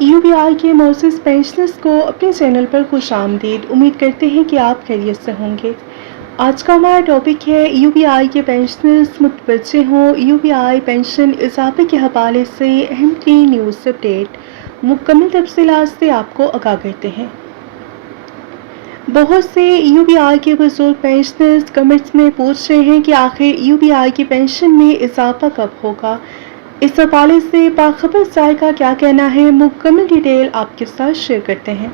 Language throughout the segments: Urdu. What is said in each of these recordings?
UBI کے معزز پینشنرز کو اپنے چینل پر خوش آمدید۔ امید کرتے ہیں کہ آپ خیریت سے ہوں گے۔ آج کا ہمارا ٹاپک ہے UBI کے پینشنرز متوجہ ہوں۔ UBI پینشن اضافے کے حوالے سے اہم ترین نیوز اپڈیٹ، مکمل تفصیلات سے آپ کو آگاہ کرتے ہیں۔ بہت سے UBI کے بزرگ پینشنرز کمنٹس میں پوچھ رہے ہیں کہ آخر UBI کی پینشن میں اضافہ کب ہوگا۔ اس حوالے سے باخبر ذرائع کا کیا کہنا ہے، مکمل ڈیٹیل آپ کے ساتھ شیئر کرتے ہیں۔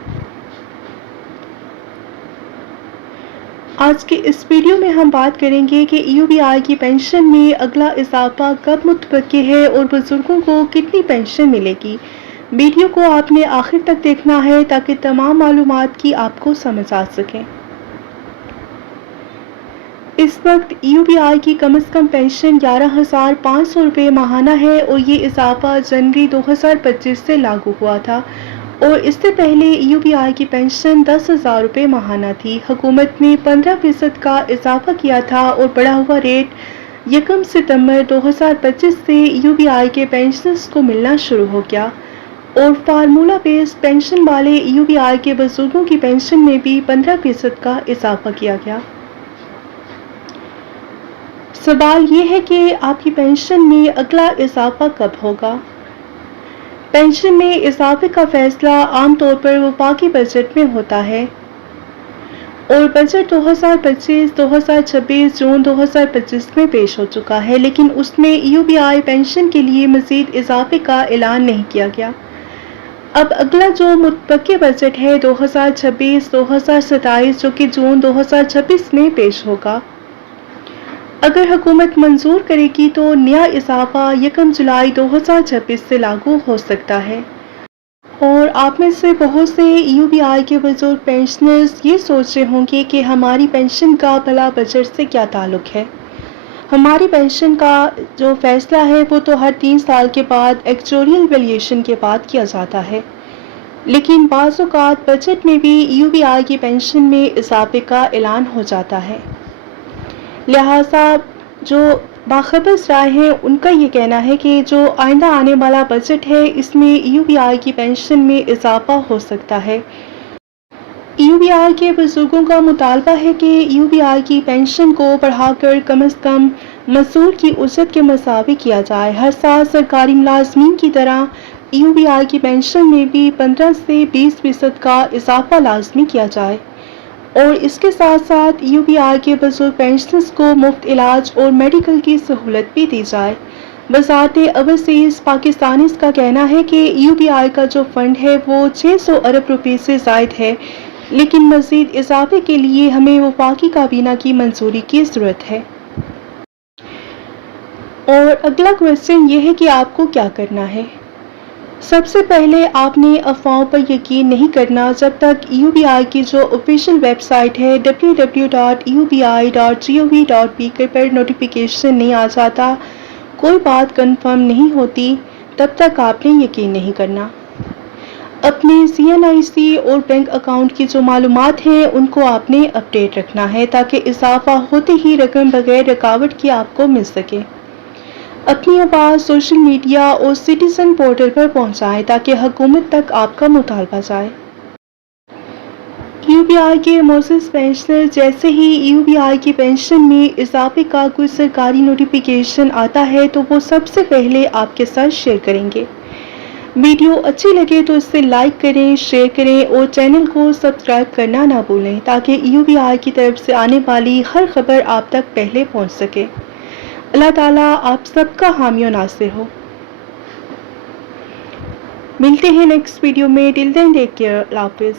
آج کے اس ویڈیو میں ہم بات کریں گے کہ UBI کی پینشن میں اگلا اضافہ کب متوقع ہے اور بزرگوں کو کتنی پینشن ملے گی۔ ویڈیو کو آپ نے آخر تک دیکھنا ہے تاکہ تمام معلومات کی آپ کو سمجھ آ سکیں۔ اس وقت UBI کی کم از کم پینشن 11,500 روپے ماہانہ ہے اور یہ اضافہ جنوری 2025 سے لاگو ہوا تھا، اور اس سے پہلے UBI کی پینشن 10,000 روپے ماہانہ تھی۔ حکومت نے 15% کا اضافہ کیا تھا اور بڑھا ہوا ریٹ 1 ستمبر 2025 سے UBI کے پینشنرز کو ملنا شروع ہو گیا، اور فارمولہ بیس پینشن والے UBI کے بزرگوں کی پینشن میں بھی 15% کا اضافہ کیا گیا۔ سوال یہ ہے کہ آپ کی پینشن میں اگلا اضافہ کب ہوگا۔ پینشن میں اضافے کا فیصلہ عام طور پر وفاقی بجٹ میں ہوتا ہے، اور بجٹ 2025-2026 جون 2025 میں پیش ہو چکا ہے، لیکن اس میں UBI پینشن کے لیے مزید اضافے کا اعلان نہیں کیا گیا۔ اب اگلا جو متوقع بجٹ ہے 2026-2027 جو کہ جون 2026 میں پیش ہوگا۔ اگر حکومت منظور کرے گی تو نیا اضافہ 1 جولائی 2026 سے لاگو ہو سکتا ہے۔ اور آپ میں سے بہت سے UBI کے بزرگ پینشنرز یہ سوچ رہے ہوں گے کہ ہماری پینشن کا بھلا بجٹ سے کیا تعلق ہے۔ ہماری پینشن کا جو فیصلہ ہے وہ تو ہر 3 سال کے بعد ایکچوریل ویلیویشن کے بعد کیا جاتا ہے، لیکن بعض اوقات بجٹ میں بھی UBI کی پینشن میں اضافے کا اعلان ہو جاتا ہے۔ لہٰذا جو باخبر ذرائع ہیں ان کا یہ کہنا ہے کہ جو آئندہ آنے والا بجٹ ہے اس میں UBI کی پینشن میں اضافہ ہو سکتا ہے۔ UBI کے بزرگوں کا مطالبہ ہے کہ UBI کی پینشن کو بڑھا کر کم از کم مزدور کی اجرت کے مساوی کیا جائے۔ ہر سال سرکاری ملازمین کی طرح UBI کی پینشن میں بھی 15 سے 20% کا اضافہ لازمی کیا جائے، اور اس کے ساتھ ساتھ UBI کے بزرگ پینشنرز کو مفت علاج اور میڈیکل کی سہولت بھی دی جائے۔ وزارت اوورسیز پاکستانیز کا کہنا ہے کہ UBI کا جو فنڈ ہے وہ 600 ارب روپے سے زائد ہے، لیکن مزید اضافے کے لیے ہمیں وفاقی کابینہ کی منظوری کی ضرورت ہے۔ اور اگلا کویسچن یہ ہے کہ آپ کو کیا کرنا ہے۔ سب سے پہلے آپ نے افواہوں پر یقین نہیں کرنا۔ جب تک UBI کی جو آفیشیل ویب سائٹ ہے www.ubi.gov.pk پر نوٹیفیکیشن نہیں آ جاتا، کوئی بات کنفرم نہیں ہوتی، تب تک آپ نے یقین نہیں کرنا۔ اپنے CNIC اور بینک اکاؤنٹ کی جو معلومات ہیں ان کو آپ نے اپڈیٹ رکھنا ہے تاکہ اضافہ ہوتے ہی رقم بغیر رکاوٹ کے آپ کو مل سکے۔ اپنی آواز سوشل میڈیا اور سٹیزن پورٹل پر پہنچائیں تاکہ حکومت تک آپ کا مطالبہ جائے۔ UBI کے معزز پینشنر جیسے ہی UBI کی پینشن میں اضافے کا کوئی سرکاری نوٹیفیکیشن آتا ہے تو وہ سب سے پہلے آپ کے ساتھ شیئر کریں گے۔ ویڈیو اچھی لگے تو اسے لائک کریں، شیئر کریں اور چینل کو سبسکرائب کرنا نہ بھولیں تاکہ UBI کی طرف سے آنے والی ہر خبر آپ تک پہلے پہنچ سکے۔ اللہ تعالیٰ آپ سب کا حامی و ناصر ہو۔ ملتے ہیں نیکسٹ ویڈیو میں، ٹل دین ٹیک کیئر، اللہ حافظ۔